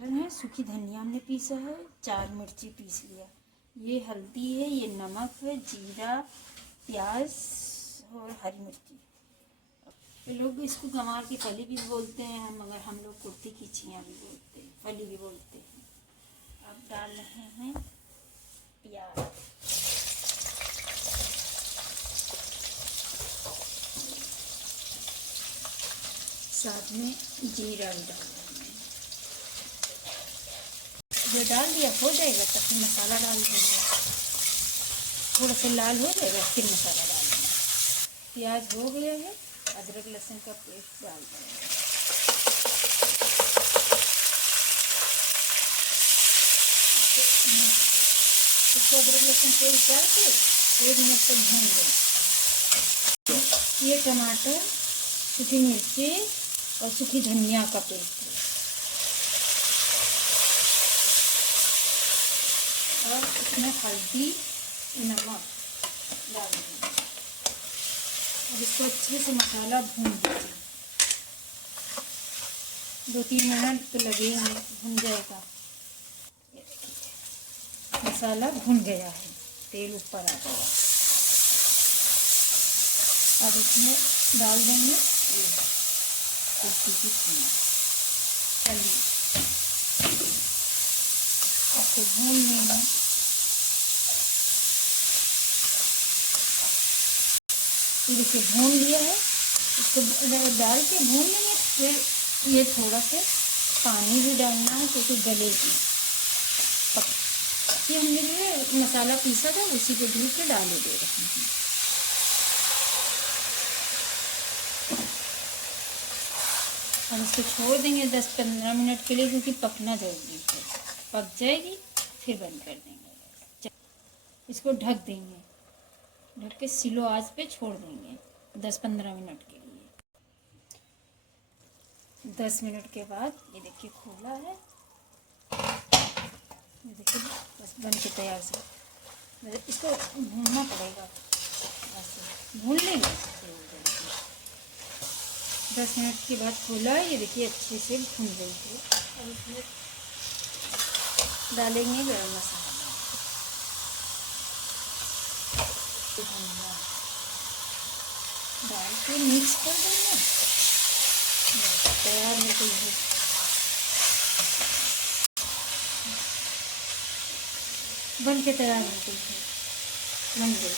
है सूखी धनिया हमने पीसा है, 4 मिर्ची पीस लिया, ये हल्दी है, ये नमक है, जीरा, प्याज और हरी मिर्ची। लोग इसको गंवार की फली भी बोलते हैं, मगर हम लोग कुर्ती की छियाँ भी बोलते हैं, फली भी बोलते हैं। अब डाल रहे हैं प्याज, साथ में जीरा भी डाल रहे हैं। जो डाल दिया हो जाएगा तो फिर मसाला डाल देंगे, थोड़ा सा लाल हो जाएगा फिर मसाला डाल देंगे। प्याज हो गया है, अदरक लहसुन का पेस्ट डाल देंगे। इसको अदरक लहसुन पेस्ट डाल के 1 मिनट तक भून लें। ये टमाटर, सूखी मिर्ची और सूखी धनिया का पेस्ट है। और इसमें हल्दी, नमक डाल देंगे। अब इसको अच्छे से मसाला भून दीजिए, 2-3 मिनट तो लगेंगे, भून जाएगा। मसाला भून गया है, तेल ऊपर आ गया। अब इसमें डाल देंगे ये कुर्ती की छियाँ, फली, इसको भून लेंगे। इसे भून लिया है, इसको डाल के भून लेंगे। फिर ये थोड़ा सा पानी भी डालना है क्योंकि गलेगी। ये हमने जो मसाला पीसा था उसी को धुल के डाल दे रहे हैं। हम इसको छोड़ देंगे 10-15 मिनट के लिए, क्योंकि पकना जरूरी है। पक जाएगी फिर बंद कर देंगे। इसको ढक देंगे, ढक के स्लो आंच पे छोड़ देंगे 10-15 मिनट के लिए। 10 मिनट के बाद ये देखिए खोला है, ये देखिए बस बन के तैयार से। इसको भूनना पड़ेगा, ऐसे भून लेंगे। 10 मिनट के बाद खोला, ये देखिए अच्छे से भून गई है। अब इसमें डालेंगे गरम मसाला, डाल के मिक्स कर देंगे। तैयार हो गई है, बन के तैयार हो गई है, बन गई।